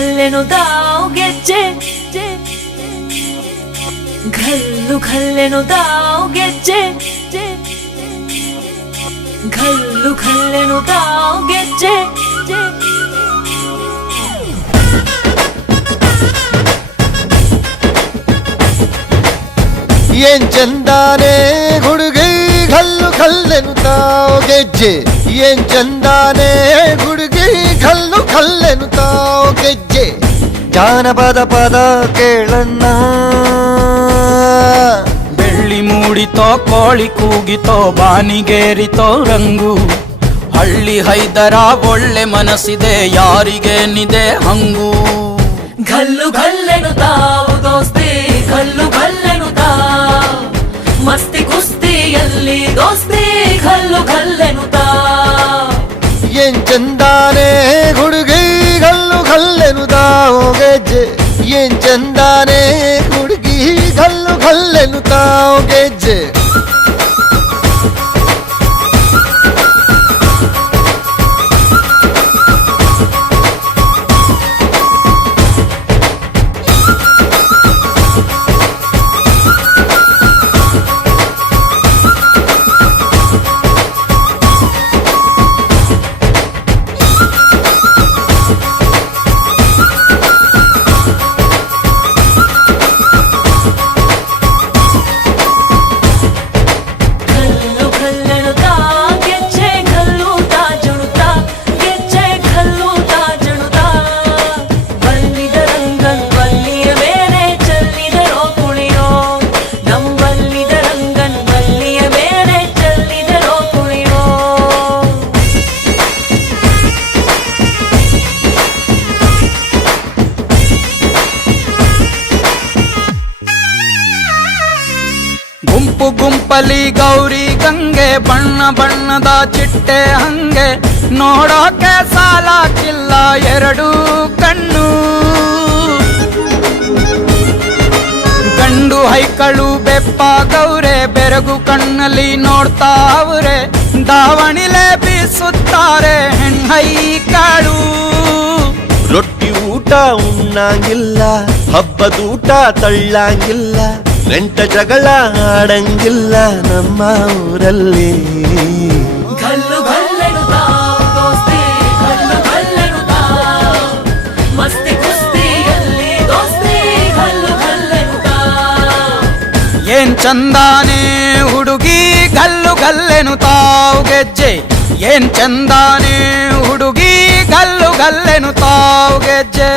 ಘಲ್ಲೆನುತಾವ್ ಗೆಜ್ಜೆ ಘಲ್ಲು ಘಲ್ಲೆನುತಾವ್ ಗೆಜ್ಜೆ ಘಲ್ಲು ಘಲ್ಲೆನುತಾವ್ ಗೆಜ್ಜೆ ಏನ್ ಚಂದಾನೆ ಹುಡುಗಿ ಘಲ್ಲು ಘಲ್ಲೆನುತಾವ್ ಗೆಜ್ಜೆ ಏನ್ ಚಂದಾನೆ ಹುಡುಗಿ ಘಲ್ಲು ಘಲ್ಲೆನುತಾವ್ ಗೆಜ್ಜೆ ಜಾನಪದ ಪದ ಕೇಳಣ್ಣ ಬೆಳ್ಳಿ ಮೂಡಿತೋ ಕೋಳಿ ಕೂಗಿತೋ ಬಾನಿಗೇರಿತೋ ರಂಗು ಹಳ್ಳಿ ಹೈದರ ಒಳ್ಳೆ ಮನಸ್ಸಿದೆ ಯಾರಿಗೇನಿದೆ ಹಂಗು ಘಲ್ಲು ಘಲ್ಲೆನುತಾವ್ ದೋಸ್ತಿ ಘಲ್ಲು ಘಲ್ಲೆನುತಾವ್ ಮಸ್ತಿ ಕುಸ್ತಿಯಲ್ಲಿ ದೋಸ್ತಿ ಘಲ್ಲು ಘಲ್ಲೆನುತಾವ್ ಏನ್ ಚಂದಾನೆ ಹುಡುಗಿ ಘಲ್ಲು ಘಲ್ಲೆನುತಾವ್ ಗೆಜ್ಜೆ ಏನ್ ಚಂದಾನೆ ಹುಡುಗಿ ಘಲ್ಲು ಘಲ್ಲೆನುತಾವ್ ಗೆಜ್ಜೆ ಗುಂಪು ಗುಂಪಲಿ ಗೌರಿ ಗಂಗೆ ಬಣ್ಣ ಬಣ್ಣದ ಚಿಟ್ಟೆ ಹಂಗೆ ನೋಡೋಕೆ ಸಾಲಾಕಿಲ್ಲ ಎರಡು ಕಣ್ಣು ಗಂಡು ಹೈಕಳು ಬೆಪ್ಪ ಗೌರೆ ಬೆರಗು ಕಣ್ಣಲ್ಲಿ ನೋಡ್ತಾವ್ರೆ ದಾವಣಿಲೆ ಬೀಸುತ್ತಾರೆ ಹೆಣ್ಣೈಕಾಳು ರೊಟ್ಟಿ ಊಟ ಉಣ್ಣಂಗಿಲ್ಲ ಹಬ್ಬದೂಟ ತಳ್ಳಂಗಿಲ್ಲ ನೆಂಟ ಜಗಳ ಆಡಂಗಿಲ್ಲ ನಮ್ಮ ಊರಲ್ಲಿ ಘಲ್ಲು ಘಲ್ಲೆನುತಾವ್ ದೋಸ್ತಿ ಘಲ್ಲು ಘಲ್ಲೆನುತಾವ್ ಮಸ್ತಿ ಕುಸ್ತಿಯಲ್ಲಿ ದೋಸ್ತಿ ಘಲ್ಲು ಘಲ್ಲೆನುತಾವ್ ಏನ್ ಚಂದಾನೆ ಹುಡುಗಿ ಘಲ್ಲು ಘಲ್ಲೆನುತಾವ್ ಗೆಜ್ಜೆ ಏನ್ ಚಂದಾನೆ ಹುಡುಗಿ ಘಲ್ಲು ಘಲ್ಲೆನುತಾವ್ ಗೆಜ್ಜೆ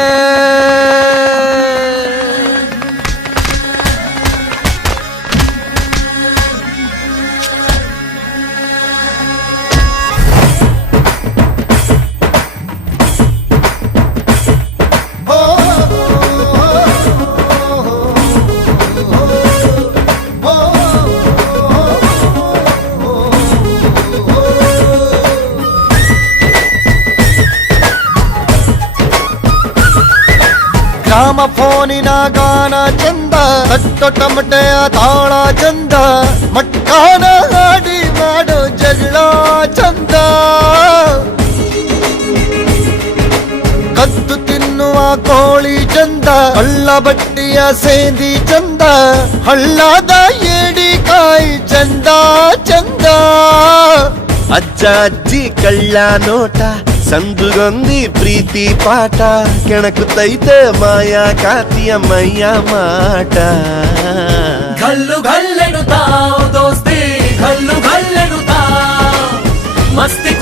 ಗ್ರಾಮ ಫೋನಿನ ಗಾನ ಚಂದ ತಟ್ಟೊ ಟಮಟೆಯ ತಾಳ ಚಂದ ಮಟ್ಕಾನ ಹಾಡಿ ಮಾಡೋ ಜಗಳ ಚಂದ ಕದ್ದು ತಿನ್ನುವ ಕೋಳಿ ಚಂದ ಹಳ್ಳ ಬಟ್ಟಿಯ ಸೇಂದಿ ಚಂದ ಹಳ್ಳದ ಏಡಿಕಾಯಿ ಚಂದ ಚಂದ ಅಜ್ಜ ಅಜ್ಜಿ ಕಳ್ಳ ನೋಟ ಸಂದುಗೊಂದಿ ಪ್ರೀತಿ ಪಾಠ ಕೆಣಕುತ್ತೈತೆ ಮಾಯಾ ಕಾತಿಯ ಮೈಯ ಮಾಟ ಘಲ್ಲು ಘಲ್ಲೆನುತಾವ್ ದೋಸ್ತಿ ಘಲ್ಲು ಘಲ್ಲೆನುತಾವ್ ಮಸ್ತಿ